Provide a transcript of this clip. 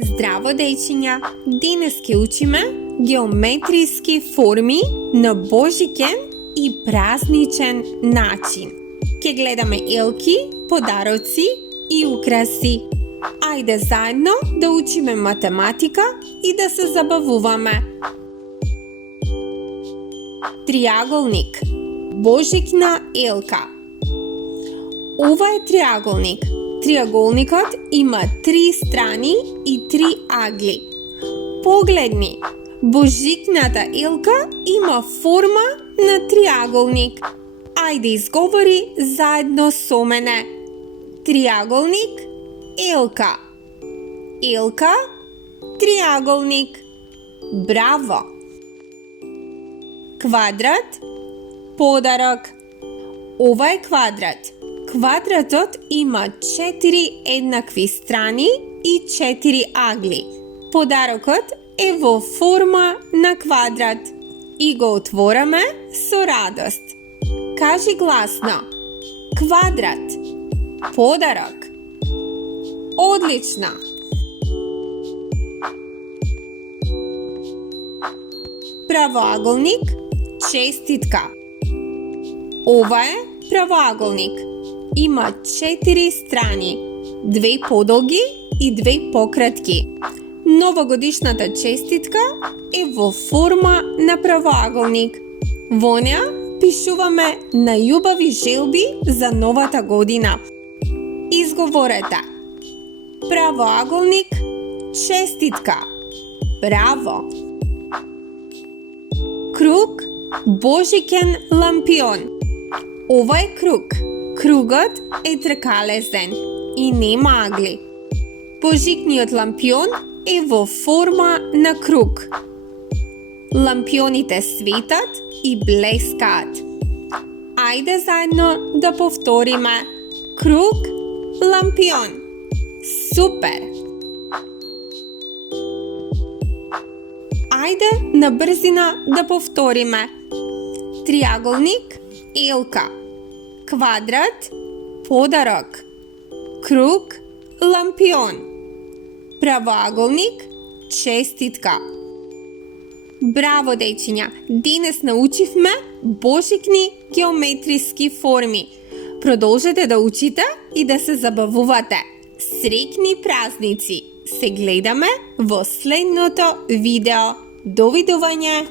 Здраво, дејчиња! Денес ќе учиме геометриски форми на божикен и празничен начин. Ќе гледаме елки, подароци и украси. Ајде заедно да учиме математика и да се забавуваме. Триаголник. Божикна елка. Ова е триаголник. Триаголникот има 3 страни и 3 агли. Погледни, божикната елка има форма на триаголник. Ајде изговори заедно со мене. Триаголник, елка. Елка, триаголник. Браво! Квадрат, подарок. Ова е квадрат. Квадратот има 4 еднакви страни и 4 агли. Подарокот е во форма на квадрат и го отвораме со радост. Кажи гласно: квадрат, подарок. Одлично! Правоаголник, честитка. Ова е правоаголник. Има 4 страни, 2 подолги и 2 пократки. Новогодишната честитка е во форма на правоаголник. Во неа пишуваме најубави желби за новата година. Изговорете: правоаголник, честитка. Браво! Круг, божикен лампион. Ова е круг. Кругот е тркалесен и нема агли. Божикниот лампион е во форма на круг. Лампионите светат и блескаат. Ајде заедно да повториме: круг, лампион. Супер! Ајде на брзина да повториме: триаголник, елка. Квадрат, подарок. Круг, лампион. Правоаголник, честитка. Браво, дејчиња! Денес научивме божикни геометриски форми. Продолжете да учите и да се забавувате. Среќни празници! Се гледаме во следното видео. Довидување!